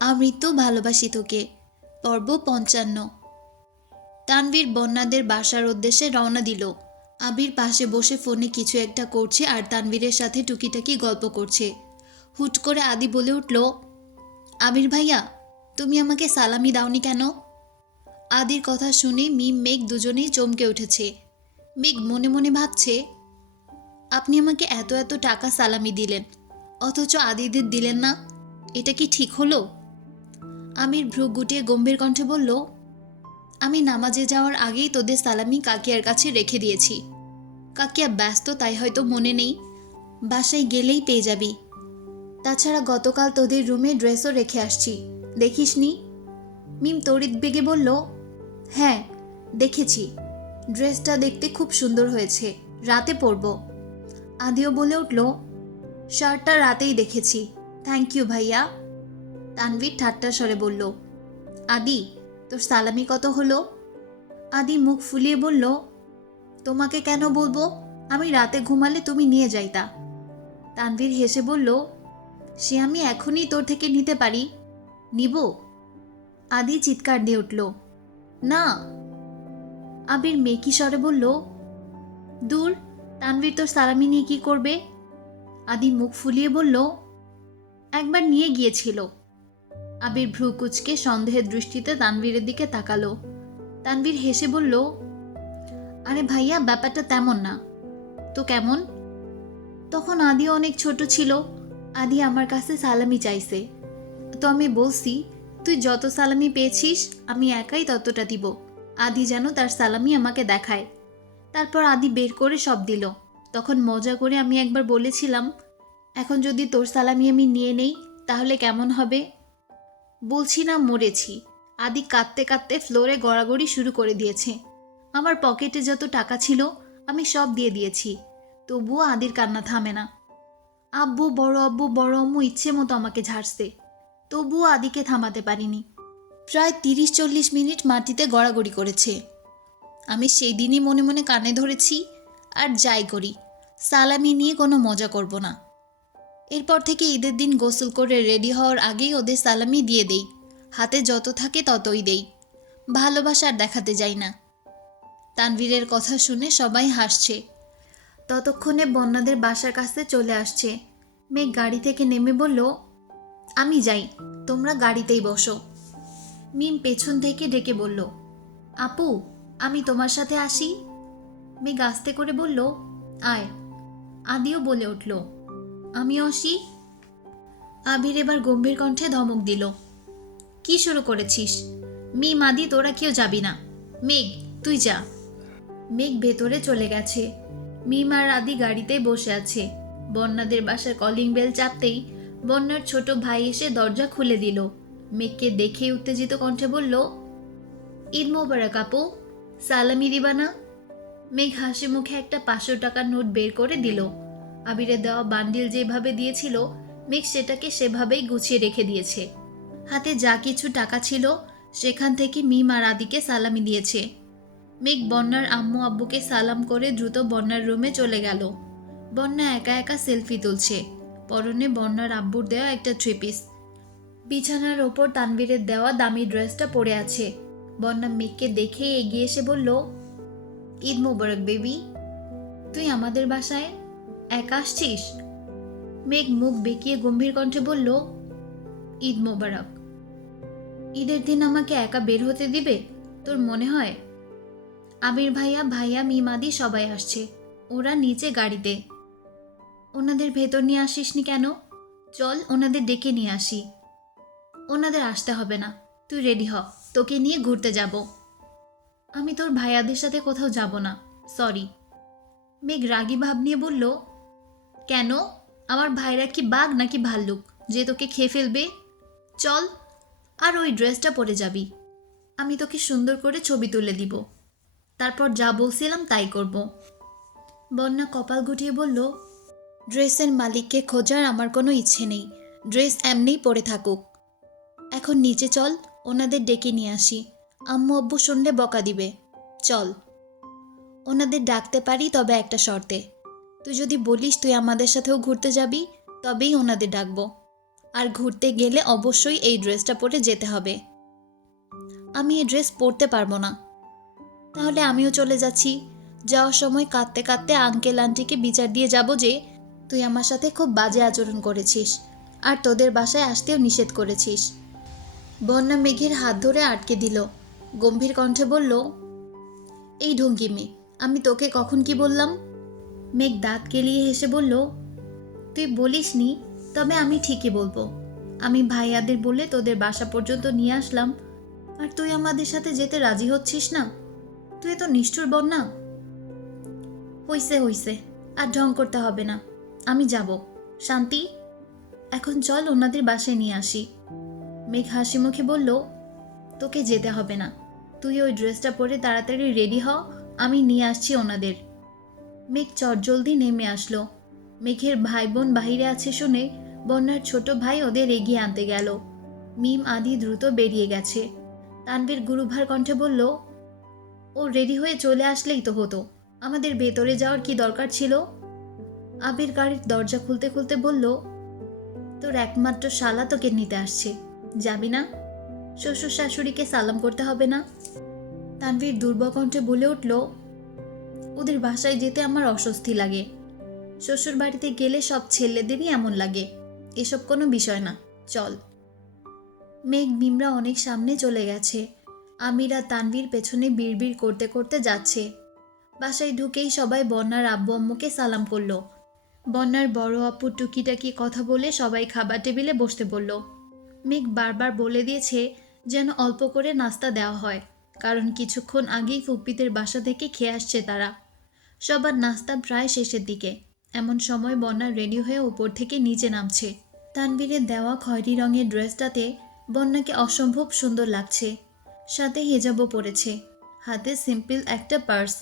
আমৃত্যু ভালোবাসি তোকে, পর্ব পঞ্চান্ন। তানভীর বন্যাদের বাসার উদ্দেশ্যে রওনা দিল। আবির পাশে বসে ফোনে কিছু একটা করছে আর তানভীরের সাথে টুকিটাকি গল্প করছে। হুট করে আদি বলে উঠল, আবির ভাইয়া, তুমি আমাকে সালামি দাওনি কেন? আদির কথা শুনে মিম, মেঘ দুজনেই চমকে উঠেছে। মেঘ মনে মনে ভাবছে, আপনি আমাকে এত এত টাকা সালামি দিলেন, অথচ আদিদের দিলেন না, এটা কি ঠিক হলো? আমির ভ্রু গুটিয়ে গম্ভীর কণ্ঠে বলল, আমি নামাজে যাওয়ার আগেই তোদের সালামি কাকিয়ার কাছে রেখে দিয়েছি। কাকিয়া ব্যস্ত, তাই হয়তো মনে নেই। বাসায় গেলেই পেয়ে যাবি। তাছাড়া গতকাল তোদের রুমে ড্রেসও রেখে আসছি। দেখিসনি মিম তড়িৎ বেগে বলল হ্যাঁ দেখেছি। ড্রেসটা দেখতে খুব সুন্দর হয়েছে। রাতে পরব। আদিও বলে উঠল, শার্টটা রাতেই দেখেছি। থ্যাংক ইউ ভাইয়া। তানভীর ঠাট্টা স্বরে বলল, আদি, তোর সালামি কত হলো? আদি মুখ ফুলিয়ে বলল, তোমাকে কেন বলব? আমি রাতে ঘুমালে তুমি নিয়ে যাইতা। তানভীর হেসে বলল, সে আমি এখনই তোর থেকে নিতে পারি। নিব? আদি চিৎকার দিয়ে উঠল, না। আবির মেকি স্বরে বলল, দূর, তানভীর তোর সালামি নিয়ে কি করবে? আদি মুখ ফুলিয়ে বলল, একবার নিয়ে গিয়েছিল। আবির ভ্রু কুচকে সন্দেহের দৃষ্টিতে তানভীরের দিকে তাকালো। তানভীর হেসে বলল, আরে ভাইয়া, ব্যাপারটা তেমন না। তো কেমন? তখন আদি অনেক ছোট ছিল। আদি আমার কাছে সালামি চাইছে। তো আমি বলছি, তুই যত সালামি পেয়েছিস, আমি একাই ততটা দিব। আদি যেন তার সালামি আমাকে দেখায়। তারপর আদি বের করে সব দিল। তখন মজা করে আমি একবার বলেছিলাম, এখন যদি তোর সালামি আমি নিয়ে নেই, তাহলে কেমন হবে? বলছি না মরেছি। আদি কাঁদতে কাঁদতে ফ্লোরে গড়াগড়ি শুরু করে দিয়েছে। আমার পকেটে যত টাকা ছিল, আমি সব দিয়ে দিয়েছি। তবুও আদির কান্না থামে না। আব্বু, বড় আব্বু, বড় আম্মু ইচ্ছে মতো আমাকে ঝাড়ছে। তবুও আদিকে থামাতে পারিনি। প্রায় তিরিশ চল্লিশ মিনিট মাটিতে গড়াগড়ি করেছে। আমি সেই দিনই মনে মনে কানে ধরেছি, আর যাই করি। সালামি নিয়ে কোনো মজা করব না। এরপর থেকে ঈদের দিন গোসল করে রেডি হওয়ার আগেই ওদের সালামি দিয়ে দেই। হাতে যত থাকে ততই দেই। ভালোবাসার দেখাতে যাই না। তানভীরের কথা শুনে সবাই হাসছে। ততক্ষণে বন্যাদের বাসার কাছে চলে আসছে। মেঘ গাড়ি থেকে নেমে বলল, আমি যাই, তোমরা গাড়িতেই বসো। মিম পেছন থেকে ডেকে বলল, আপু, আমি তোমার সাথে আসি। মেঘ আস্তে করে বলল, আয়। আদিও বলে উঠল আমি অসি। আবির এবার গম্ভীর কণ্ঠে ধমক দিল। কি শুরু করেছিস? মিম আদি তোরা কেউ যাবি না। মেঘ, তুই যা। মেঘ ভেতরে চলে গেছে। মিম আর আদি গাড়িতে বসে আছে। বন্যাদের বাসার কলিং বেল চাপতেই বন্যার ছোট ভাই এসে দরজা খুলে দিল। মেঘকে দেখে উত্তেজিত কণ্ঠে বলল, ঈদ মোবারক আপু। সালামি দিবানা মেঘ হাসি মুখে একটা পাঁচশো টাকার নোট বের করে দিল। আবিরের দেওয়া বান্ডিল যেভাবে দিয়েছিল, মেঘ সেটাকে সেভাবেই গুছিয়ে রেখে দিয়েছে। হাতে যা কিছু টাকা ছিল, সেখান থেকে মিম আর আদিকে সালামি দিয়েছে। মেঘ বন্যার আম্মু আব্বুকে সালাম করে দ্রুত বন্যার রুমে চলে গেল। বন্যা একা একা সেলফি তুলছে। পরনে বন্যার আব্বুর দেওয়া একটা থ্রি পিস বিছানার ওপর তানবীরের দেওয়া দামি ড্রেসটা পরে আছে। বন্যা মেঘকে দেখে এগিয়ে এসে বলল, ঈদ মোবারক বেবি। তুই আমাদের বাসায় একা আসছিস? মেঘ মুখ বেঁকিয়ে গম্ভীর কণ্ঠে বলল, ঈদ মোবারক। ঈদের দিন আমাকে একা বের হতে দিবে? তোর মনে হয়? আবির ভাইয়া ভাইয়া মিমাদি সবাই আসছে। ওরা নিচে গাড়িতে। ওনাদের ভেতর নিয়ে আসিসনি কেন? চল ওনাদের ডেকে নিয়ে আসি। ওনাদের আসতে হবে না। তুই রেডি হ। তোকে নিয়ে ঘুরতে যাব। আমি তোর ভাইয়াদের সাথে কোথাও যাব না। সরি। মেঘ রাগী ভাব নিয়ে বলল কেন? আমার ভাইরা কি বাঘ নাকি ভাল্লুক? যে তোকে খেয়ে ফেলবে? চল, আর ওই ড্রেসটা পরে যাবি। আমি তোকে সুন্দর করে ছবি তুলে দিব। তারপর যা বলছিলাম তাই করব। বন্যা কপাল গুটিয়ে বলল, ড্রেসের মালিককে খোঁজার আমার কোনো ইচ্ছে নেই। ড্রেস এমনিই পরে থাকুক। এখন নিচে চল, ওনাদের ডেকে নিয়ে আসি। আম্মু আব্বু শুনলে বকা দিবে। চল। ওনাদের ডাকতে পারি তবে একটা শর্তে। তুই যদি বলিস তুই আমাদের সাথেও ঘুরতে যাবি, তবেই ওনাদের ডাকবো। আর ঘুরতে গেলে অবশ্যই এই ড্রেসটা পরে যেতে হবে। আমি এই ড্রেস পরতে পারব না। তাহলে আমিও চলে যাচ্ছি। যাওয়ার সময় কাঁদতে কাঁদতে আঙ্কেল আন্টিকে বিচার দিয়ে যাব যে, তুই আমার সাথে খুব বাজে আচরণ করেছিস, আর তোদের বাসায় আসতেও নিষেধ করেছিস। বন্যা মেঘের হাত ধরে আটকে দিল। গম্ভীর কণ্ঠে বলল, এই ঢঙ্কি মেয়ে, আমি তোকে কখন কি বললাম? মেঘ দাঁত কেলিয়ে হেসে বলল, তুই বলিসনি তবে আমি ঠিকই বলব। আমি ভাইয়াদের বলে তোদের বাসা পর্যন্ত নিয়ে আসলাম। আর তুই আমাদের সাথে যেতে রাজি হচ্ছিস না? তুই তো নিষ্ঠুর বন্যা। হইছে হইছে, আর ঢং করতে হবে না। আমি যাব। শান্তি? এখন চল ওনাদের বাসায় নিয়ে আসি। মেঘ হাসি মুখে বলল, তোকে যেতে হবে না। তুই ওই ড্রেসটা পরে তাড়াতাড়ি রেডি হ, আমি নিয়ে আসছি ওনাদের। মেঘ চটজলদি নেমে আসলো। মেঘের ভাই বোন বাহিরে আছে শুনে বন্যার ছোট ভাই ওদের এগিয়ে আনতে গেল। মিম আদি দ্রুত বেরিয়ে গেছে। তানবীর গুরুভার কণ্ঠে বলল, ও রেডি হয়ে চলে আসলেই তো হতো। আমাদের ভেতরে যাওয়ার কি দরকার ছিল? আবির গাড়ির দরজা খুলতে খুলতে বলল, তোর একমাত্র শালা তোকে নিতে আসছে। যাবি না? শ্বশুর শাশুড়িকে সালাম করতে হবে না? তানভীর দুর্বল কণ্ঠে বলে উঠল ওদের বাসায় যেতে আমার অস্বস্তি লাগে। শ্বশুর বাড়িতে গেলে সব ছেলেদেরই এমন লাগে। এসব কোনো বিষয় না। চল। মেঘ মিমরা অনেক সামনে চলে গেছে। আমিরা তানভীর পেছনে বিড়বিড় করতে করতে যাচ্ছে। বাসায় ঢুকেই সবাই বন্যার আব্বু আম্মুকে সালাম করল। বন্যার বড় আপু টুকিটাকি কথা বলে সবাই খাবার টেবিলে বসতে বলল। মেঘ বারবার বলে দিয়েছে যেন অল্প করে নাস্তা দেওয়া হয়, কারণ কিছুক্ষণ আগেই ফুপ্পিদের বাসা থেকে খেয়ে আসছে তারা। সবার নাস্তা প্রায় শেষের দিকে। এমন সময় বন্যা রেডি হয়ে উপর থেকে নিচে নামছে। তানবীরের দেওয়া খয়রি রঙের ড্রেসটাতে বন্যাকে অসম্ভব সুন্দর লাগছে। সাথে হেজাবও পরেছে। হাতে সিম্পল একটা পার্স।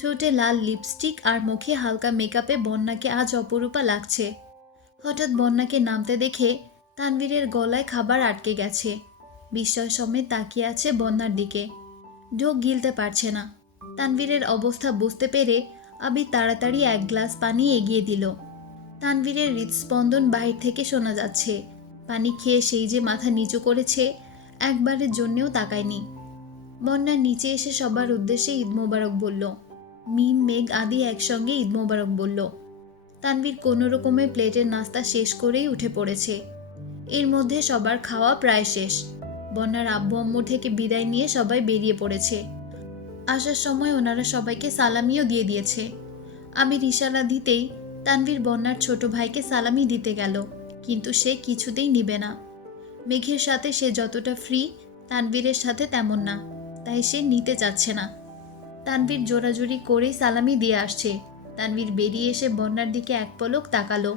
ঠোঁটে লাল লিপস্টিক আর মুখে হালকা মেকআপে বন্যাকে আজ অপরূপা লাগছে। হঠাৎ বন্যাকে নামতে দেখে তানবীরের গলায় খাবার আটকে গেছে। বিস্ময় সমেত তাকিয়ে আছে বন্যার দিকে। ঢোক গিলতে পারছে না। তানবীরের অবস্থা বুঝতে পেরে আবির তাড়াতাড়ি এক গ্লাস পানি এগিয়ে দিল। তানবীরের হৃদস্পন্দন বাহির থেকে শোনা যাচ্ছে। পানি খেয়ে সেই যে মাথা নিচু করেছে, একবারের জন্যেও তাকায়নি। বন্যার নিচে এসে সবার উদ্দেশ্যে ঈদ মোবারক বলল। মিম, মেঘ আদি একসঙ্গে ঈদ মোবারক বলল। তানভীর কোনো রকমে প্লেটের নাস্তা শেষ করেই উঠে পড়েছে। এর মধ্যে সবার খাওয়া প্রায় শেষ। বন্যার আব্বু আম্মু থেকে বিদায় নিয়ে সবাই বেরিয়ে পড়েছে। আসার সময় ওনারা সবাইকে সালামিও দিয়ে দিয়েছে। আমি ইশারা দিতেই তানভীর বন্যার ছোট ভাইকে সালামি দিতে গেল, কিন্তু সে কিছুতেই নিবে না। মেঘের সাথে সে যতটা ফ্রি তানভীরের সাথে তেমন না, তাই সে নিতে চাচ্ছে না। তানভীর জোরাজুরি করেই সালামি দিয়ে আসছে। তানভীর বেরিয়ে এসে বন্যার দিকে এক পলক তাকালো।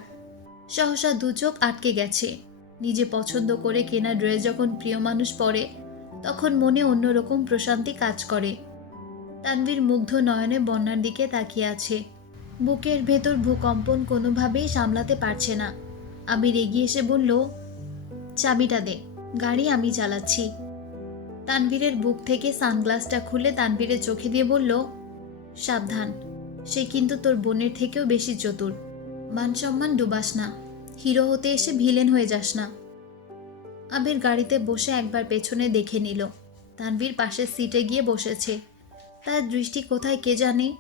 সহসা দু চোখ আটকে গেছে। নিজে পছন্দ করে কেনা ড্রেস যখন প্রিয় মানুষ পরে, তখন মনে অন্যরকম প্রশান্তি কাজ করে। তানভীর মুগ্ধ নয়নে বন্যার দিকে তাকিয়ে আছে। বুকের ভেতর ভূকম্পন কোনোভাবেই সামলাতে পারছে না। আবির এগিয়ে এসে বলল, চাবিটা দে, গাড়ি আমি চালাচ্ছি। তানভীরের বুক থেকে সানগ্লাসটা খুলে তানভীরের চোখে দিয়ে বলল, সাবধান, সে কিন্তু তোর বোনের থেকেও বেশি চতুর। মান সম্মান ডুবাস না, হিরো হতে এসে ভিলেন হয়ে যাস না। আবির গাড়িতে বসে একবার পেছনে দেখে নিল। তানভীর পাশের সিটে গিয়ে বসেছে। তার দৃষ্টি কোথায় কে জানে?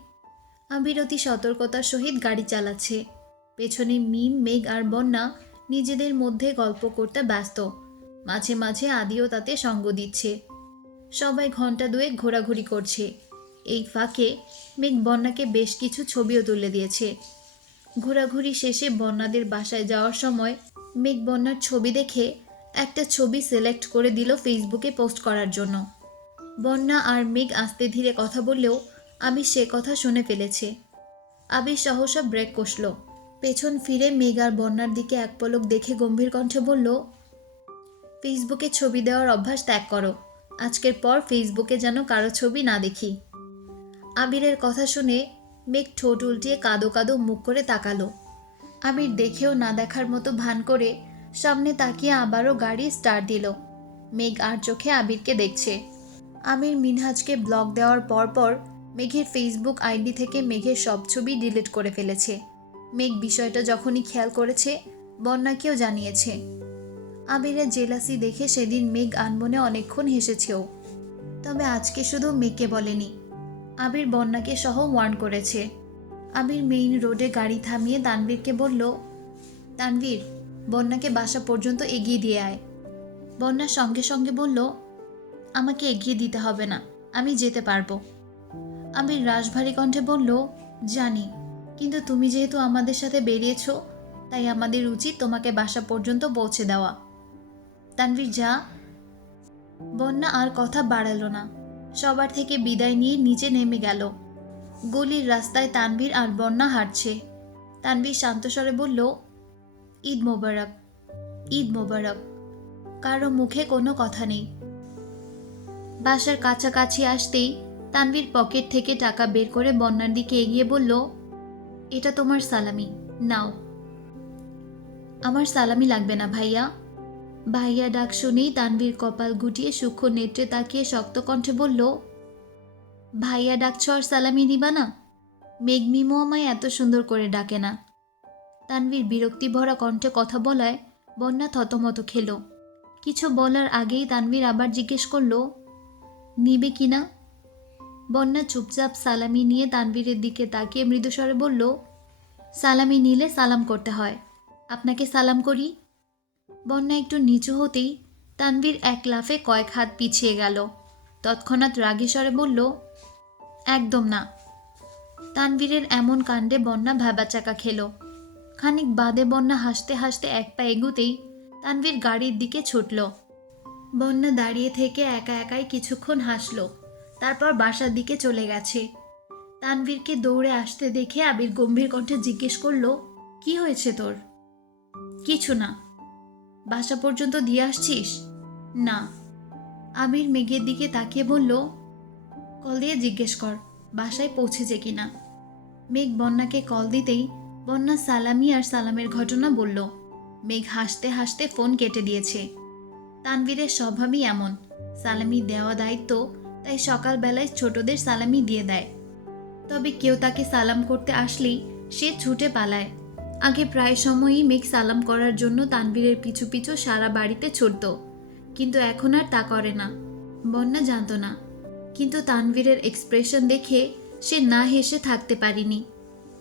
আবির অতি সতর্কতার সহিত গাড়ি চালাচ্ছে। পেছনে মিম, মেঘ আর বন্যা নিজেদের মধ্যে গল্প করতে ব্যস্ত। মাঝে মাঝে আদিও তাতে সঙ্গ দিচ্ছে। সবাই ঘণ্টা দুয়েক ঘোরাঘুরি করছে। এই ফাঁকে মেঘ বন্যাকে বেশ কিছু ছবিও তুলে দিয়েছে। ঘোরাঘুরি শেষে বন্যাদের বাসায় যাওয়ার সময় মেঘ বন্যার ছবি দেখে একটা ছবি সিলেক্ট করে দিল ফেসবুকে পোস্ট করার জন্য। বন্যা আর মেঘ আসতে ধীরে কথা বললেও আমি সে কথা শুনে ফেলেছে। আবির সহসা ব্রেক কষল। পেছন ফিরে মেঘ আর বন্যার দিকে এক পলক দেখে গম্ভীর কণ্ঠে বলল, ফেসবুকে ছবি দেওয়ার অভ্যাস ত্যাগ করো। আজকের পর ফেসবুকে যেন কারও ছবি না দেখি। আবিরের কথা শুনে মেঘ ঠোঁট উল্টিয়ে কাদো কাদো মুখ করে তাকালো। আবির দেখেও না দেখার মতো ভান করে সামনে তাকিয়ে আবারও গাড়ি স্টার্ট দিল। মেঘ আর চোখে আবিরকে দেখছে। আমির মিনহাজকে ব্লক দেওয়ার পরপর মেঘের ফেসবুক আইডি থেকে মেঘের সব ছবি ডিলিট করে ফেলেছে। মেঘ বিষয়টা যখনই খেয়াল করেছে, বন্যাকেও জানিয়েছে। আবিরের জেলাসি দেখে সেদিন মেঘ আনমনে অনেকক্ষণ হেসেছেও। তবে আজকে শুধু মেঘকে বলেনি আবির বন্যাকে সহ ওয়ার্ন করেছে। আবির মেইন রোডে গাড়ি থামিয়ে তানবীরকে বলল তানবীর বন্যাকে বাসা পর্যন্ত এগিয়ে দিয়ে আয়। বন্যার সঙ্গে সঙ্গে বলল আমাকে এগিয়ে দিতে হবে না, আমি যেতে পারব। আবির রাশভারী কণ্ঠে বলল, জানি, কিন্তু তুমি যেহেতু আমাদের সাথে বেরিয়েছো, তাই আমাদের উচিত তোমাকে বাসা পর্যন্ত পৌঁছে দেওয়া। তানভীর, যা। বন্যা আর কথা বাড়ালো না। সবার থেকে বিদায় নিয়ে নিচে নেমে গেল। গলির রাস্তায় তানভীর আর বন্যা হাঁটছে। তানভীর শান্তস্বরে বলল, ঈদ মোবারক ঈদ মোবারক। কারও মুখে কোনো কথা নেই। বাসার কাছাকাছি আসতেই তানভীর পকেট থেকে টাকা বের করে বন্যার দিকে এগিয়ে বলল, এটা তোমার সালামি, নাও। আমার সালামি লাগবে না ভাইয়া। ভাইয়া ডাক শুনেই তানভীর কপাল গুটিয়ে সূক্ষ্ম নেত্রে তাকিয়ে শক্ত কণ্ঠে বলল, ভাইয়া ডাকছ আর সালামি দিবা না? মেঘমিমো আমায় এত সুন্দর করে ডাকে না। তানভীর বিরক্তি ভরা কণ্ঠে কথা বলায় বন্যা থতমত খেল। কিছু বলার আগেই তানভীর আবার জিজ্ঞেস করল নিবে কি না? বন্যা চুপচাপ সালামি নিয়ে তানভীরের দিকে তাকিয়ে মৃদুস্বরে বলল, সালামি নিলে সালাম করতে হয়। আপনাকে সালাম করি? বন্যা একটু নিচু হতেই তানভীর এক লাফে কয়েক হাত পিছিয়ে গেল। তৎক্ষণাৎ রাগী স্বরে বলল, একদম না। তানভীরের এমন কাণ্ডে বন্যা ভ্যাবাচাকা খেল। খানিক বাদে বন্যা হাসতে হাসতে এক পা এগুতেই তানভীর গাড়ির দিকে ছুটল। বন্যা দাঁড়িয়ে থেকে একা একাই কিছুক্ষণ হাসলো। তারপর বাসার দিকে চলে গেছে। তানভীরকে দৌড়ে আসতে দেখে আবির গম্ভীর কণ্ঠে জিজ্ঞেস করল, কি হয়েছে তোর? কিছু না। বাসা পর্যন্ত দিয়ে আসছিস? না। আবির মেঘের দিকে তাকিয়ে বলল, কল দিয়ে জিজ্ঞেস কর, বাসায় পৌঁছেছে কিনা মেঘ বন্যাকে কল দিতেই বন্যা সালামি আর সালামের ঘটনা বলল। মেঘ হাসতে হাসতে ফোন কেটে দিয়েছে। তানভীরের স্বভাবই এমন। সালামি দেওয়া দায়িত্ব, তাই সকালবেলায় ছোটদের সালামি দিয়ে দেয়। তবে কেউ তাকে সালাম করতে আসলেই সে ছুটে পালায়। আগে প্রায় সময়ই মেঘ সালাম করার জন্য তানভীরের পিছু পিছু সারা বাড়িতে ছুটত। কিন্তু এখন আর তা করে না। বন্যা জানতো না। কিন্তু তানভীরের এক্সপ্রেশন দেখে সে না হেসে থাকতে পারিনি।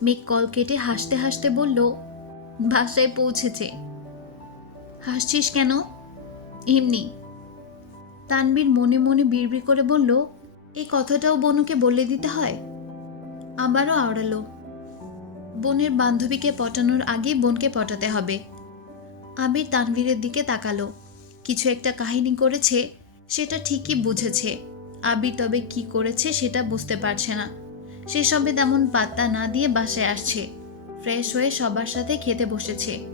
মেঘ কল কেটে হাসতে হাসতে বলল, বাসায় পৌঁছেছে। হাসছিস কেন? এমনি। তানবীর মনে মনে বিড়বিড় করে বলল, এই কথাটাও বনুকে বলে দিতে হয়? আবারও আওড়ালো। বোনের বান্ধবীকে পটানোর আগে বোনকে পটাতে হবে। আবির তানভীরের দিকে তাকালো। কিছু একটা কাহিনী করেছে, সেটা ঠিকই বুঝেছে। আবির তবে কি করেছে সেটা বুঝতে পারছে না। সে সবে তেমন পাত্তা না দিয়ে বাসায় আসছে। ফ্রেশ হয়ে সবার সাথে খেতে বসেছে।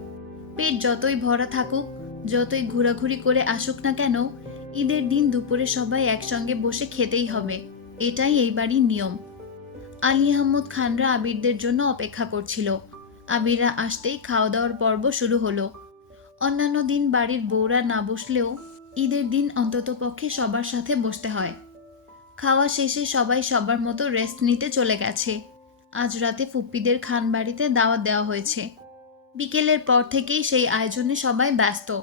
পেট যতই ভরা থাকুক যতই ঘোরাঘুরি করে আসুক না কেন, ঈদের দিন দুপুরে সবাই একসঙ্গে বসে খেতেই হবে। এটাই এই বাড়ির নিয়ম। আলী আহমদ খানরা আবিরদের জন্য অপেক্ষা করছিল। আবিররা আসতেই খাওয়া দাওয়ার পর্ব শুরু হলো। অন্যান্য দিন বাড়ির বউরা না বসলেও ঈদের দিন অন্ততপক্ষে সবার সাথে বসতে হয়। খাওয়া শেষে সবাই সবার মতো রেস্ট নিতে চলে গেছে। আজ রাতে ফুপ্পিদের খান বাড়িতে দাওয়াত দেওয়া হয়েছে। বিকেলের পর থেকেই সেই আয়োজনে সবাই ব্যস্ত।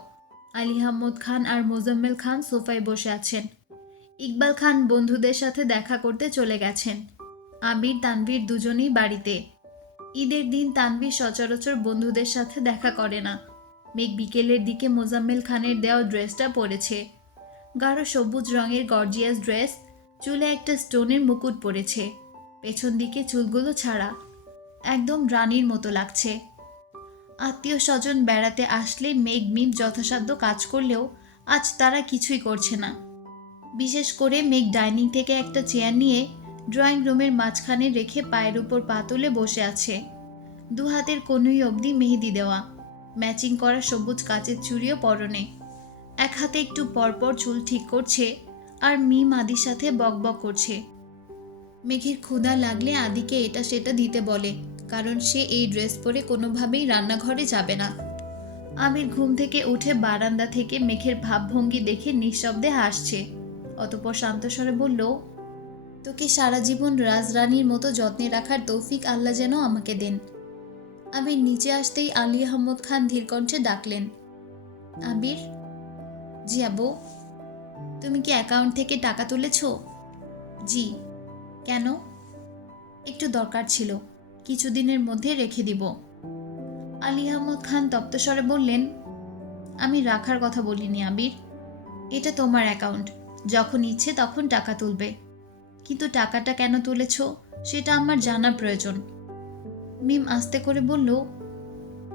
আলী আহমদ খান আর মোজাম্মেল খান সোফায় বসে আছেন। ইকবাল খান বন্ধুদের সাথে দেখা করতে চলে গেছেন। আবির, তানভীর দুজনেই বাড়িতে। ঈদের দিন তানভীর সচরাচর বন্ধুদের সাথে দেখা করে না। মেঘ বিকেলের দিকে মোজাম্মেল খানের দেওয়া ড্রেসটা পরেছে। গাঢ় সবুজ রঙের গর্জিয়াস ড্রেস, চুলে একটা স্টোনের মুকুট পরেছে। পেছন দিকে চুলগুলো ছাড়া। একদম রানীর মতো লাগছে। আত্মীয় স্বজন বেড়াতে আসলে মেঘ মিম যথাসাধ্য কাজ করলেও আজ তারা কিছুই করছে না। বিশেষ করে মেঘ ডাইনিং থেকে একটা চেয়ার নিয়ে ড্রয়িং রুমের মাঝখানে রেখে পায়ের উপর পা তুলে বসে আছে। দু হাতের কনুই অবধি মেহেদি দেওয়া। ম্যাচিং করা সবুজ কাচের চুড়িও পরনে। এক হাতে একটু পরপর চুল ঠিক করছে আর মিম আদির সাথে বকবক করছে। মেঘের ক্ষুধা লাগলে আদিকে এটা সেটা দিতে বলে। কারণ সে এই ড্রেস পরে কোনোভাবেই রান্নাঘরে যাবে না। আমির ঘুম থেকে উঠে বারান্দা থেকে মেঘের ভাবভঙ্গি দেখে নিঃশব্দে হাসছে। অতপর শান্তস্বরে বলল, তোকে সারা জীবন রাজরানীর মতো যত্নে রাখার তৌফিক আল্লাহ যেন আমাকে দেন। আবির নিচে আসতেই আলী আহমদ খান ধীরকণ্ঠে ডাকলেন আবির জি আব্বু। তুমি কি অ্যাকাউন্ট থেকে টাকা তুলেছ? জি। কেন? একটু দরকার ছিল। কিছুদিনের মধ্যে রেখে দিব। আলী আহমদ খান তপ্তস্বরে বললেন, আমি রাখার কথা বলিনি আবির। এটা তোমার অ্যাকাউন্ট। যখন ইচ্ছে তখন টাকা তুলবে। কিন্তু টাকাটা কেন তুলেছ সেটা আমার জানা প্রয়োজন। মিম আস্তে করে বলল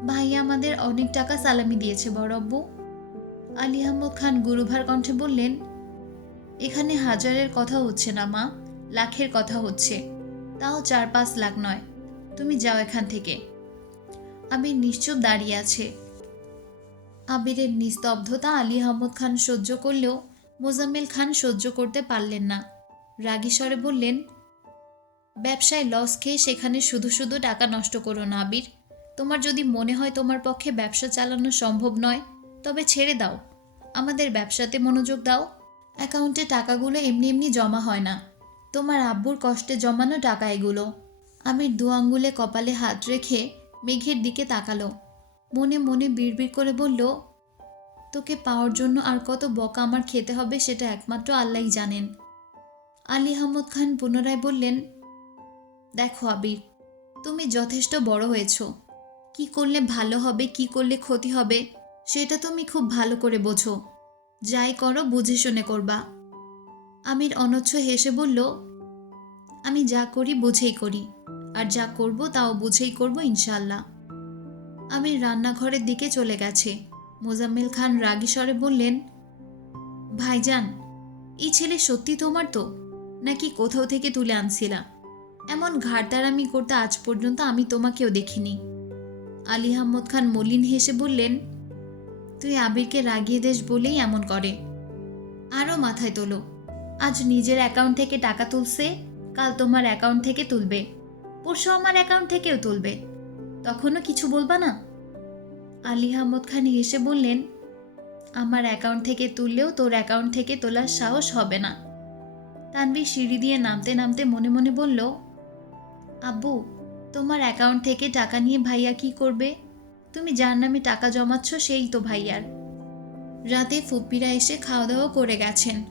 ভাইয়া আমাদের অনেক টাকা সালামি দিয়েছে বড় বড়ব্বু আলী আহমদ খান গুরুভার কণ্ঠে বললেন, এখানে হাজারের কথা হচ্ছে না মা, লাখের কথা হচ্ছে। তাও চার পাঁচ লাখ নয়। তুমি যাও এখান থেকে। আবির নিশ্চুপ দাঁড়িয়ে আছে। আবিরের নিস্তব্ধতা আলী আহমদ খান সহ্য করলেও মোজাম্মেল খান সহ্য করতে পারলেন না। রাগী স্বরে বললেন, ব্যবসায় লস খেয়ে সেখানে শুধু শুধু টাকা নষ্ট করো না আবির তোমার যদি মনে হয় তোমার পক্ষে ব্যবসা চালানো সম্ভব নয়, তবে ছেড়ে দাও। আমাদের ব্যবসাতে মনোযোগ দাও। অ্যাকাউন্টে টাকাগুলো এমনি এমনি জমা হয় না। তোমার আব্বুর কষ্টে জমানো টাকা এগুলো। আমির দু আঙ্গুলে কপালে হাত রেখে মেঘের দিকে তাকালো। মনে মনে বিড়বিড় করে বলল, তোকে পাওয়ার জন্য আর কত বকা আমার খেতে হবে সেটা একমাত্র আল্লাহই জানেন। আলী আহমদ খান পুনরায় বললেন, দেখো আবির, তুমি যথেষ্ট বড় হয়েছ। কি করলে ভালো হবে, কি করলে ক্ষতি হবে, সেটা তুমি খুব ভালো করে বোঝো। যাই করো, বুঝে শুনে করবা। আমির অনচ্ছ হেসে বলল আমি যা করি বুঝেই করি, আর যা করব তাও বুঝেই করব ইনশাল্লাহ আমির রান্নাঘরের দিকে চলে গেছে। মোজাম্মেল খান রাগী স্বরে বললেন, ভাইজান, এই ছেলে সত্যি তোমার তো? নাকি কোথাও থেকে তুলে আনছিলা এমন ঘাড়তারামি করতে আজ পর্যন্ত আমি তোমাকেও দেখিনি। আলী আহমদ খান মলিন হেসে বললেন, তুই আবিরকে রাগিয়ে দেশ বলেই এমন করে। আরও মাথায় তোলো। আজ নিজের অ্যাকাউন্ট থেকে টাকা তুলছে কাল তোমার অ্যাকাউন্ট থেকে তুলবে। পরশু আমার অ্যাকাউন্ট থেকেও তুলবে। তখনও কিছু বলবা না? আলী আহমদ খান হেসে বললেন, আমার অ্যাকাউন্ট থেকে তুললেও তোর অ্যাকাউন্ট থেকে তোলার সাহস হবে না। তানভীর সিঁড়ি দিয়ে নামতে নামতে মনে মনে বলল, আব্বু, তোমার অ্যাকাউন্ট থেকে টাকা নিয়ে ভাইয়া কি করবে? তুমি যার নামে টাকা জমাচ্ছ, সেই তো ভাইয়ার। রাতে ফুপ্পিরা এসে খাওয়া দাওয়া করে গেছেন।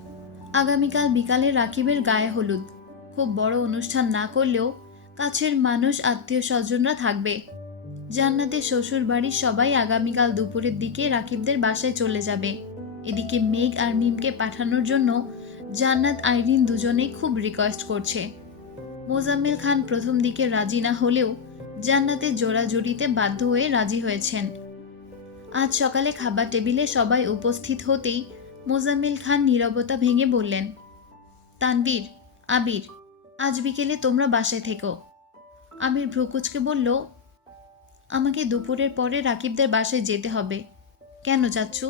আগামীকাল বিকালে রাকিবের গায়ে হলুদ। খুব বড় অনুষ্ঠান না করলেও কাছের মানুষ, আত্মীয় স্বজনরা থাকবে। জান্নাতের শ্বশুর বাড়ির সবাই আগামীকাল দুপুরের দিকে রাকিবদের বাসায় চলে যাবে। এদিকে মেঘ আর মিমকে পাঠানোর জন্য জান্নাত আইরিন দুজনেই খুব রিকোয়েস্ট করছে। মোজাম্মেল খান প্রথম দিকে রাজি না হলেও জান্নাতের জোড়াজুড়িতে বাধ্য হয়ে রাজি হয়েছেন। আজ সকালে খাবার টেবিলে সবাই উপস্থিত হতেই মোজাম্মেল খান নীরবতা ভেঙে বললেন তানবীর আবির আজ বিকেলে তোমরা বাসায় থেকো। আমির ভ্রুকুচকে বলল, আমাকে দুপুরের পরে রাকিবদের বাসায় যেতে হবে। কেন যাচ্ছ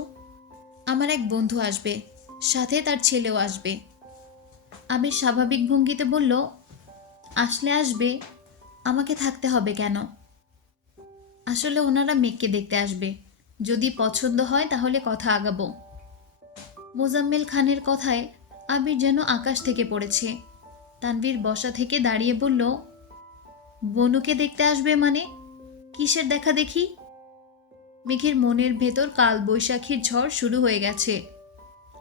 আমার এক বন্ধু আসবে, সাথে তার ছেলেও আসবে। আবির স্বাভাবিক ভঙ্গিতে বলল, আসলে আসবে, আমাকে থাকতে হবে কেন? আসলে ওনারা মেঘকে দেখতে আসবে। যদি পছন্দ হয় তাহলে কথা আগাবো। মোজাম্মেল খানের কথায় আবির যেন আকাশ থেকে পড়েছে। তানভীর বসা থেকে দাঁড়িয়ে বলল, বনুকে দেখতে আসবে মানে? কিসের দেখা দেখি? মেঘের মনের ভেতর কাল বৈশাখীর ঝড় শুরু হয়ে গেছে।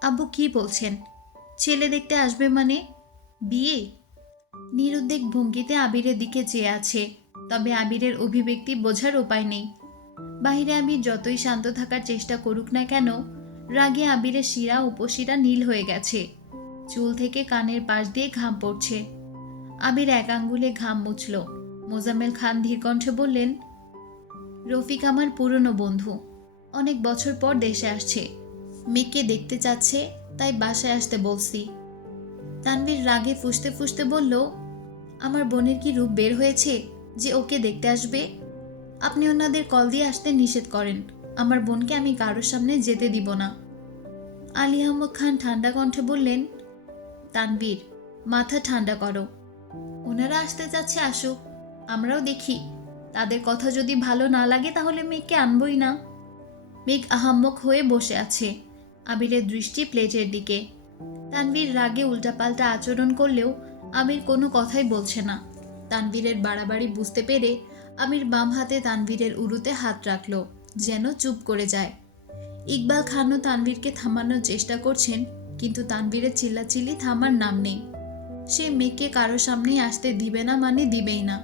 আব্বু কি বলছেন? ছেলে দেখতে আসবে মানে? বিয়ে? নিরুদ্বেগ ভঙ্গিতে আবিরের দিকে চেয়ে আছে, তবে আবিরের অভিব্যক্তি বোঝার উপায় নেই। বাহিরে আবির যতই শান্ত থাকার চেষ্টা করুক না কেন, রাগে আবিরের শিরা উপশিরা নীল হয়ে গেছে। চুল থেকে কানের পাশ দিয়ে ঘাম পড়ছে। আবির এক আঙ্গুলে ঘাম মুছল। মোজাম্মেল খান ধীর কণ্ঠে বললেন, রফিক আমার পুরনো বন্ধু। অনেক বছর পর দেশে আসছে। মেয়েকে দেখতে চাচ্ছে, তাই বাসায় আসতে বলছি। তানভীর রাগে ফুসতে ফুসতে বলল, আমার বোনের কি রূপ বের হয়েছে যে ওকে দেখতে আসবে? আপনি ওনাদের কল দিয়ে আসতে নিষেধ করেন। আমার বোনকে আমি কারোর সামনে যেতে দিব না। আলী আহমদ খান ঠান্ডা কণ্ঠে বললেন তানবীর মাথা ঠান্ডা করো। ওনারা আসতে চাচ্ছে আসুক আমরাও দেখি। তাদের কথা যদি ভালো না লাগে, তাহলে মেঘকে আনবই না। মেঘ আহাম্মক হয়ে বসে আছে আবিরের দৃষ্টি প্লেটের দিকে। তানবীর রাগে উল্টাপাল্টা আচরণ করলেও আমির কোনো কথাই বলছে না। তানবীরের বাড়াবাড়ি বুঝতে পেরে আমির বাম হাতে তানবীরের উরুতে হাত রাখল, যেন চুপ করে যায়। ইকবাল খানও তানবীরকে থামানোর চেষ্টা করছেন কিন্তু তানবীরের চিল্লাচিল্লি থামার নাম নেই। সে মেয়েকে কারও সামনেই আসতে দিবে না মানে দিবেই না।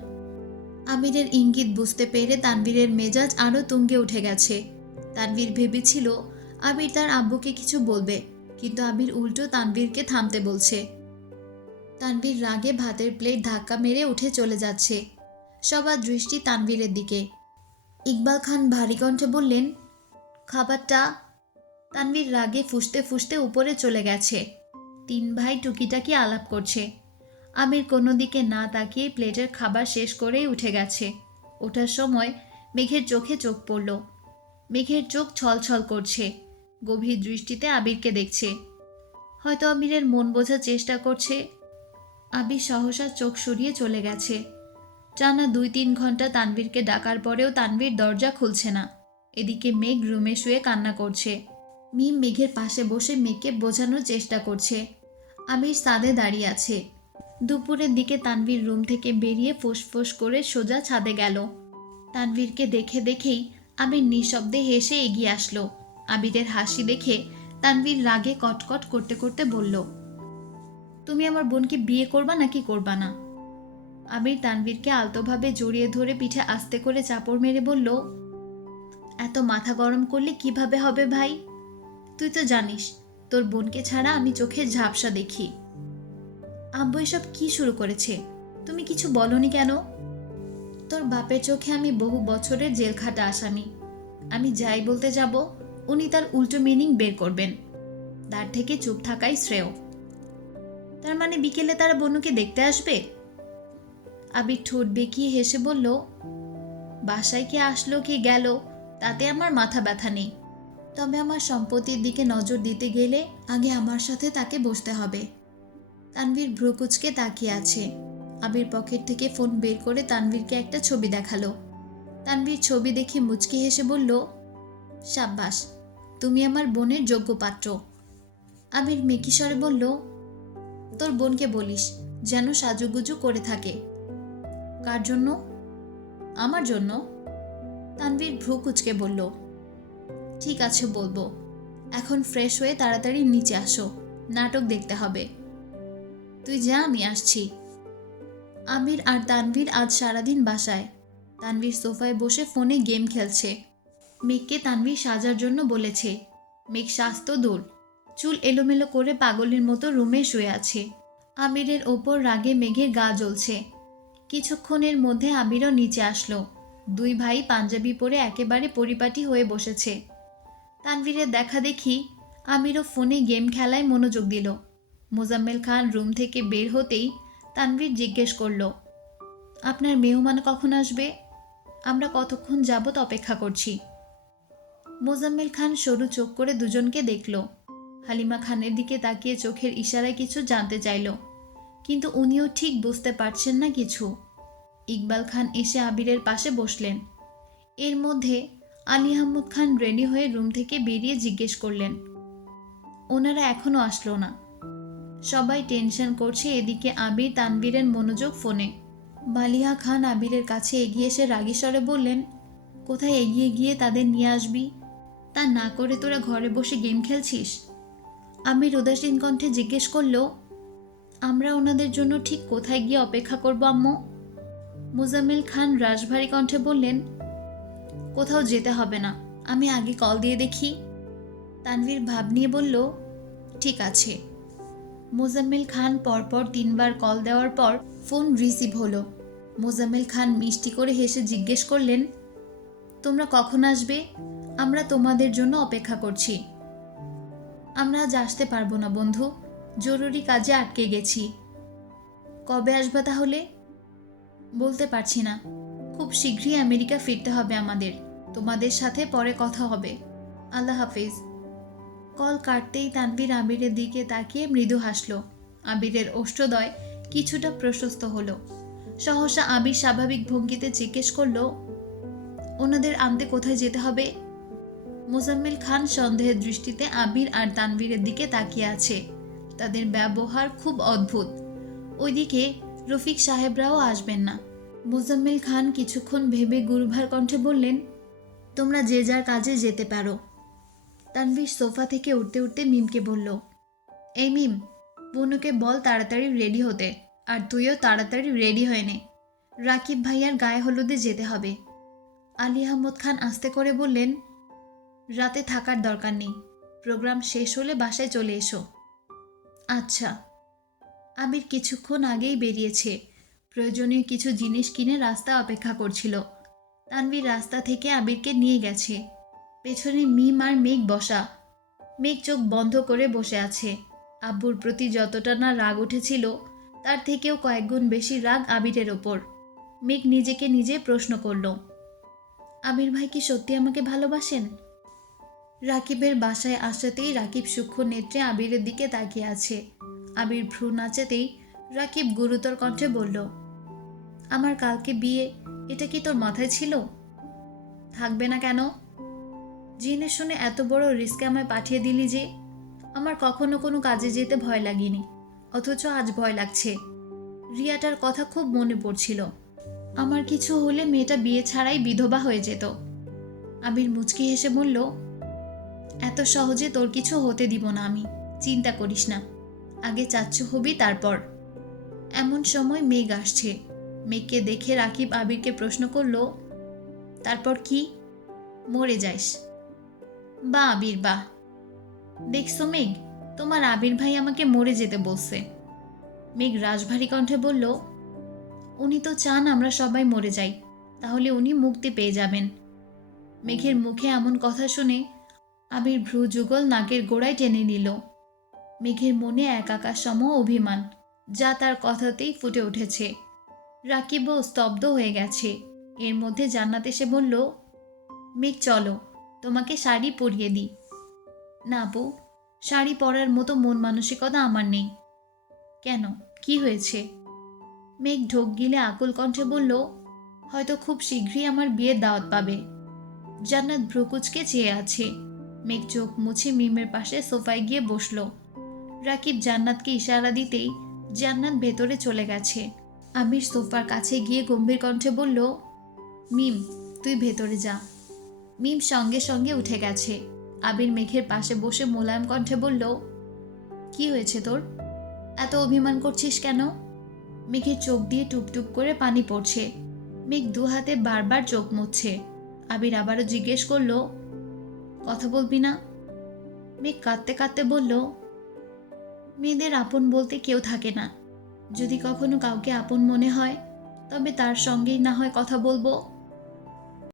আমিরের ইঙ্গিত বুঝতে পেরে তানবীরের মেজাজ আরও তুঙ্গে উঠে গেছে। তানভীর ভেবেছিল আবির তার আব্বুকে কিছু বলবে, কিন্তু আবির উল্টো তানবীরকে থামতে বলছে। তানবীর রাগে ভাতের প্লেট ধাক্কা মেরে উঠে চলে যাচ্ছে। সবার দৃষ্টি তানবীরের দিকে। ইকবাল খান ভারী কণ্ঠে বললেন, খাবারটা তানভীর রাগে ফুসতে ফুসতে উপরে চলে গেছে। তিন ভাই টুকিটাকি আলাপ করছে। আমির কোনো দিকে না তাকিয়ে প্লেটের খাবার শেষ করেই উঠে গেছে। ওঠার সময় মেঘের চোখে চোখ পড়ল। মেঘের চোখ ছলছল করছে। গভীর দৃষ্টিতে আবিরকে দেখছে। হয়তো আবিরের মন বোঝার চেষ্টা করছে। আবির সহসা চোখ সরিয়ে চলে গেছে। টানা দুই তিন ঘণ্টা তানভীরকে ডাকার পরেও তানভীর দরজা খুলছে না। এদিকে মেঘ রুমে শুয়ে কান্না করছে। মিম মেঘের পাশে বসে মেঘকে বোঝানোর চেষ্টা করছে। আমির সাদে দাঁড়িয়ে আছে। দুপুরের দিকে তানভীর রুম থেকে বেরিয়ে ফোঁস করে সোজা ছাদে গেল। তানভীরকে দেখে দেখেই আবির নিঃশব্দে হেসে এগিয়ে আসলো। আবিরের হাসি দেখে তানভীর রাগে কটকট করতে করতে বলল, তুমি আমার বোনকে বিয়ে করবা নাকি করবা না? আবির তানভীরকে আলতোভাবে জড়িয়ে ধরে পিঠে আস্তে করে চাপড় মেরে বলল, এত মাথা গরম করলে কীভাবে হবে ভাই? তুই তো জানিস, তোর বোনকে ছাড়া আমি চোখে ঝাপসা দেখি। আব্বু এসব কি শুরু করেছে? তুমি কিছু বলনি কেন? তোর বাপের চোখে আমি বহু বছরের জেল খাটা আসামি। আমি যাই বলতে যাব, উনি তার উল্টো মিনিং বের করবেন। তার থেকে চুপ থাকাই শ্রেয়। তার মানে বিকেলে তারা বনুকে দেখতে আসবে? আবির ঠোঁট বেঁকিয়ে হেসে বলল, বাসায় কে আসলো, কে গেল, তাতে আমার মাথা ব্যথা নেই। তবে আমার সম্পত্তির দিকে নজর দিতে গেলে আগে আমার সাথে তাকে বসতে হবে। তানভীর ভ্রুকুচকে তাকিয়ে আছে। আবির পকেট থেকে ফোন বের করে তানভীরকে একটা ছবি দেখাল। তানভীর ছবি দেখে মুচকি হেসে বলল, সাব্বাস, তুমি আমার বোনের যোগ্য পাত্র। আবির মেকিস্বরে বলল, তোর বোনকে বলিস যেন সাজুগুজু করে থাকে। কার জন্য? আমার জন্য? তানভীর ভ্রু কুচকে বলল ঠিক আছে, বলব। এখন ফ্রেশ হয়ে তাড়াতাড়ি নিচে আসো। নাটক দেখতে হবে। তুই যা, আমি আসছি। আমির আর তানভীর আজ সারাদিন বাসায়। তানভীর সোফায় বসে ফোনে গেম খেলছে। মেঘকে তানভীর সাজার জন্য বলেছে, মেঘ স্বাস্থ্য দূর। চুল এলোমেলো করে পাগলের মতো রুমে শুয়ে আছে। আমিরের ওপর রাগে মেঘের গা জ্বলছে। কিছুক্ষণের মধ্যে আমিরও নিচে আসলো। দুই ভাই পাঞ্জাবি পরে একেবারে পরিপাটি হয়ে বসেছে। তানভীরের দেখা দেখি আমিরও ফোনে গেম খেলায় মনোযোগ দিল। মোজাম্মেল খান রুম থেকে বের হতেই তানভীর জিজ্ঞেস করল, আপনার মেহমান কখন আসবে? আমরা কতক্ষণ যাবত অপেক্ষা করছি? মোজাম্মেল খান সরু চোখ করে দুজনকে দেখল। হালিমা খানের দিকে তাকিয়ে চোখের ইশারায় কিছু জানতে চাইল, কিন্তু উনিও ঠিক বুঝতে পারছেন না কিছু। ইকবাল খান এসে আবিরের পাশে বসলেন। এর মধ্যে আলী আহমদ খান রেডি হয়ে রুম থেকে বেরিয়ে জিজ্ঞেস করলেন, ওনারা এখনও আসলো না? সবাই টেনশন করছে এদিকে আবির তানবীরের মনোযোগ ফোনে। বালিয়া খান আবিরের কাছে এগিয়ে এসে রাগী স্বরে বললেন, কোথায় এগিয়ে গিয়ে তাদের নিয়ে আসবি? তা না করে তোরা ঘরে বসে গেম খেলছিস? আমির উদাসীন কণ্ঠে জিজ্ঞেস করল, আমরা ওনাদের জন্য ঠিক কোথায় গিয়ে অপেক্ষা করব আম্মু? মুজাম্মিল খান রাশভারী কণ্ঠে বললেন কোথাও যেতে হবে না। আমি আগে কল দিয়ে দেখি। তানভীর ভাব নিয়ে বলল, ঠিক আছে। মোজাম্মেল খান পরপর তিনবার কল দেওয়ার পর ফোন রিসিভ হলো। মোজাম্মেল খান মিষ্টি করে হেসে জিজ্ঞেস করলেন, তোমরা কখন আসবে? আমরা তোমাদের জন্য অপেক্ষা করছি। আমরা আজ আসতে পারব না বন্ধু। জরুরি কাজে আটকে গেছি। কবে আসবা তাহলে? বলতে পারছি না। খুব শীঘ্রই আমেরিকা ফিরতে হবে আমাদের। তোমাদের সাথে পরে কথা হবে। আল্লাহ হাফিজ। কল কাটতেই তানবীর আবিরের দিকে তাকিয়ে মৃদু হাসল। আবিরের ওষ্ঠদয় কিছুটা প্রশস্ত হলো। সহসা আবির স্বাভাবিক ভঙ্গিতে জিজ্ঞেস করল, ওনাদের আনতে কোথায় যেতে হবে? মোজাম্মেল খান সন্দেহের দৃষ্টিতে আবির আর তানভীরের দিকে তাকিয়ে আছে। তাদের ব্যবহার খুব অদ্ভুত। ওইদিকে রফিক সাহেবরাও আসবেন না। মোজাম্মেল খান কিছুক্ষণ ভেবে গুরুভার কণ্ঠে বললেন, তোমরা যে যার কাজে যেতে পারো। তানভীর সোফা থেকে উঠতে উঠতে মিমকে বলল, এই মিম বনুকে বল তাড়াতাড়ি রেডি হতে, আর তুইও তাড়াতাড়ি রেডি হয়ে নে। রাকিব ভাইয়ার গায়ে হলুদে যেতে হবে। আলী আহমদ খান আস্তে করে বললেন, রাতে থাকার দরকার নেই, প্রোগ্রাম শেষ হলে বাসায় চলে এসো। আচ্ছা। আমির কিছুক্ষণ আগেই বেরিয়েছে। প্রয়োজনীয় কিছু জিনিস কিনে রাস্তা অপেক্ষা করছিল। তানভীর রাস্তা থেকে আবিরকে নিয়ে গেছে। পেছনে মিম আর মেঘ বসা। মেঘ চোখ বন্ধ করে বসে আছে। আব্বুর প্রতি যতটা না রাগ উঠেছিল, তার থেকেও কয়েকগুণ বেশি রাগ আবিরের ওপর। মেঘ নিজেকে নিজে প্রশ্ন করল, আবির ভাই কি সত্যি আমাকে ভালোবাসেন? রাকিবের বাসায় আসাতেই রাকিব সূক্ষ্ম নেত্রে আবিরের দিকে তাকিয়ে আছে। আবির ভ্রু নাচাতেই রাকিব গুরুতর কণ্ঠে বলল আমার কালকে বিয়ে, এটা কি তোর মাথায় ছিল? থাকবে না কেন? জেনে শুনে এত বড় রিস্কে আমায় পাঠিয়ে দিলি যে, আমার কখনো কোনো কাজে যেতে ভয় লাগেনি, অথচ আজ ভয় লাগছে। রিয়াটার কথা খুব মনে পড়ছিল। আমার কিছু হলে মেয়েটা বিয়ে ছাড়াই বিধবা হয়ে যেত। আবির মুচকি হেসে বলল, এত সহজে তোর কিছু হতে দিব না আমি, চিন্তা করিস না। আগে চাচ্ছু হবি তারপর। এমন সময় মেঘ আসছে। মেঘকে দেখে রাকিব আবিরকে প্রশ্ন করল, তারপর কি? মরে যাইস। বা আবির বা দেখছ মেঘ, তোমার আবির ভাই আমাকে মরে যেতে বলছে। মেঘ রাজভারী কণ্ঠে বলল, উনি তো চান আমরা সবাই মরে যাই, তাহলে উনি মুক্তি পেয়ে যাবেন। মেঘের মুখে এমন কথা শুনে আবির ভ্রু যুগল নাকের গোড়ায় টেনে নিল। মেঘের মনে এক আকাশ সম অভিমান, যা তার কথাতেই ফুটে উঠেছে। রাকিবও স্তব্ধ হয়ে গেছে। এর মধ্যে জান্নাত এসে বলল, মেঘ, চলো, তোমাকে শাড়ি পরিয়ে দিই। না আপু শাড়ি পরার মতো মন মানসিকতা আমার নেই। কেন? কি হয়েছে? মেঘ ঢোক গিলে আকুল কণ্ঠে বলল, হয়তো খুব শীঘ্রই আমার বিয়ের দাওয়াত পাবে। জান্নাত ভ্রুকুচকে চেয়ে আছে মেঘ চোখ মুছে মিমের পাশে সোফায় গিয়ে বসল। রাকিব জান্নাতকে ইশারা দিতেই জান্নাত ভেতরে চলে গেছে। আবির সোফার কাছে গিয়ে গম্ভীর কণ্ঠে বলল, মিম, তুই ভেতরে যা। মিম সঙ্গে সঙ্গে উঠে গেছে। আবির মেঘের পাশে বসে মোলায়েম কণ্ঠে বলল, কি হয়েছে তোর? এত অভিমান করছিস কেন? মেঘের চোখ দিয়ে টুপটুপ করে পানি পড়ছে। মেঘ দু হাতে বারবার চোখ মুছছে। আবির আবারও জিজ্ঞেস করল, কথা বলবি না? মেঘ কাঁদতে কাঁদতে বলল, মেয়েদের আপন বলতে কেউ থাকে না। যদি কখনো কাউকে আপন মনে হয় তবে তার সঙ্গেই না হয় কথা বলব।